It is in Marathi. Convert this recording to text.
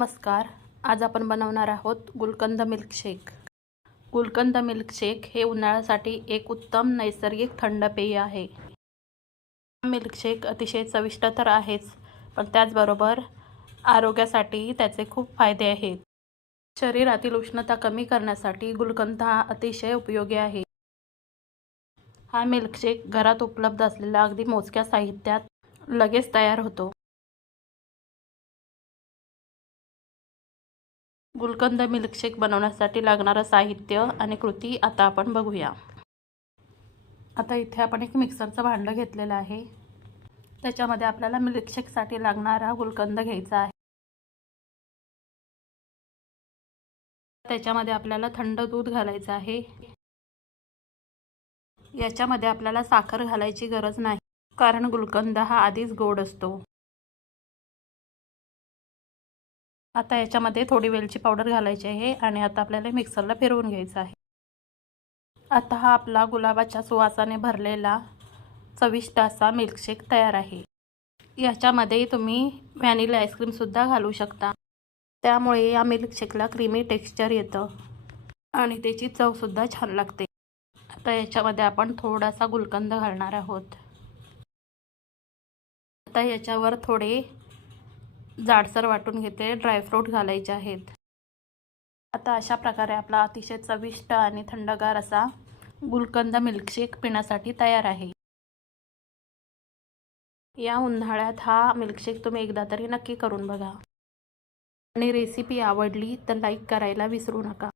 नमस्कार. आज आपण बनवणार आहोत गुलकंद मिल्कशेक. गुलकंद मिल्कशेक हे उन्हाळ्यासाठी एक उत्तम नैसर्गिक थंड पेय आहे. हा मिल्कशेक अतिशय चविष्ट तर आहेच, पण त्याचबरोबर आरोग्यासाठी त्याचे खूप फायदे आहेत. शरीरातील उष्णता कमी करण्यासाठी गुलकंद हा अतिशय उपयोगी आहे. हा मिल्कशेक घरात उपलब्ध असलेल्या अगदी मोजक्या साहित्यात लगेच तयार होतो. गुलकंद मिल्कशेक बनवण्यासाठी लागणारं साहित्य आणि कृती आता आपण बघूया. आता इथे आपण एक मिक्सरचं भांडं घेतलेलं आहे. त्याच्यामध्ये आपल्याला मिल्कशेकसाठी लागणारा गुलकंद घ्यायचा आहे. त्याच्यामध्ये आपल्याला थंड दूध घालायचं आहे. याच्यामध्ये आपल्याला साखर घालायची गरज नाही, कारण गुलकंद हा आधीच गोड असतो. आता याच्यामध्ये थोडी वेलची पावडर घालायची आहे आणि आता आपल्याला मिक्सरला फिरवून घ्यायचं आहे. आता हा आपला गुलाबाच्या सुवासाने भरलेला चविष्ट असा मिल्कशेक तयार आहे. याच्यामध्ये तुम्ही व्हॅनिला आईस्क्रीमसुद्धा घालू शकता. त्यामुळे या मिल्कशेकला क्रीमी टेक्स्चर येतं आणि त्याची चवसुद्धा छान लागते. आता याच्यामध्ये आपण थोडासा गुलकंद घालणार आहोत. आता याच्यावर थोडे जाडसर वाटून घेते ड्रायफ्रूट घालायचे आहेत. आता अशा प्रकारे आपला अतिशय चविष्ट आणि थंडगार असा गुलकंद मिल्कशेक पिण्यासाठी तयार आहे. या उन्हाळ्यात हा मिल्कशेक तुम्ही एकदा तरी नक्की करून बघा आणि रेसिपी आवडली तर लाईक करायला विसरू नका.